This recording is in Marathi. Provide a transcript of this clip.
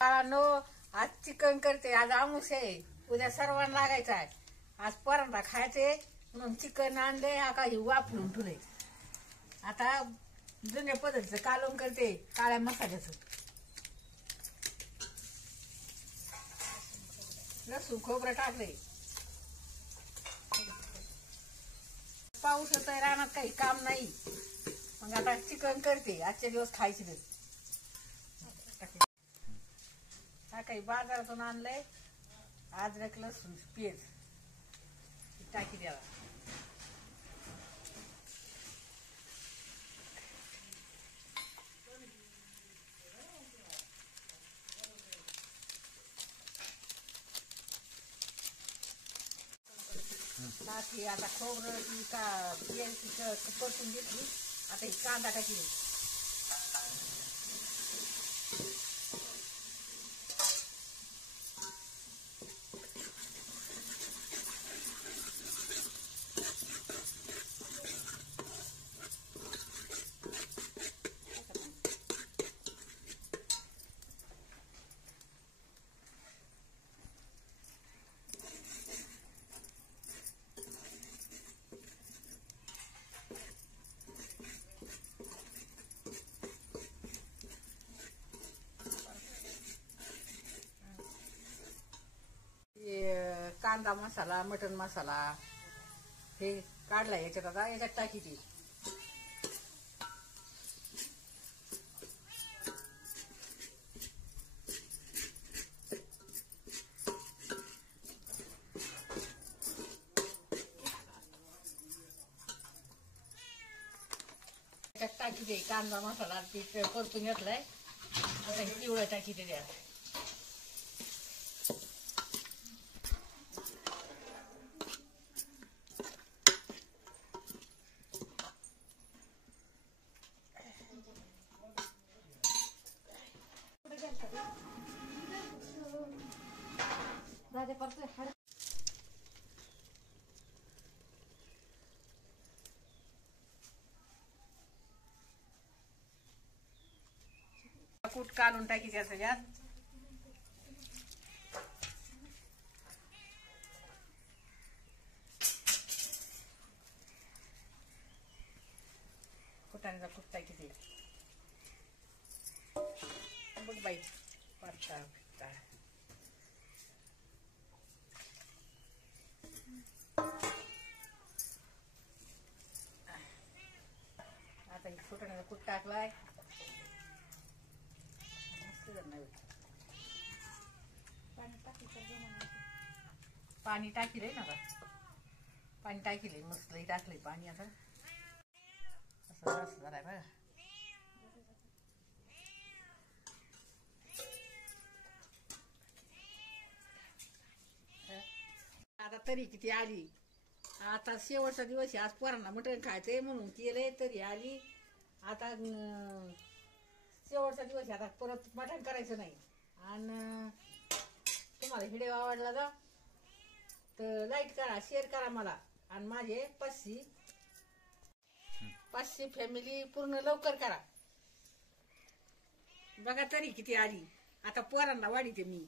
नो आज चिकन करते, आज आमुष आहे, उद्या सर्वांना लागायचं आहे. आज पोरांना खायचे म्हणून चिकन आणले, हा काही वापरून ठेवले. आता जुन्या पद्धतीचं कालवण करते काळ्या मसाल्याचं. लसूण खोबरं टाकले. पाऊस होतोय, रानात काही काम नाही, मग आता चिकन करते. आजचे दिवस खायचे नाही. हा काही बाजारातून आणलंय, अद्रक लसूण पेज टाकी द्यावा. टाकी आता खोबरं ती का पेज परतून घेतली. आता ही कांदा टाकली. कांदा मसाला, मटन मसाला हे काढला याच्यात. आता याच्यात टाकी ती टाकी दे. कांदा मसाला ती परतून घेतलाय. आता पिवळं टाकी दे द्या. कूट काढून टाकी त्याच्यात. फुटाण्याचा कूट टाकी दे. बघ बाई परता फिरता. आता फुटाण्याचा कूट टाकलाय. पाणी टाकीले ना, पाणी टाकीले मस्त टाकले पाणी. आता असं रस झालाय बघा. आता तरी किती आली. आता शेवटचा दिवस आहे. आज पोरांना मटण खायचंय म्हणून केलंय, तरी आली. आता शेवटचा दिवस आहे. आता परत मटण करायचं नाही. आणि तुम्हाला व्हिडिओ आवडला का तर लाईक करा, शेअर करा मला. आणि माझे 500 फॅमिली पूर्ण लवकर करा. बघा तरी किती आली. आता पोरांना वाढीते मी.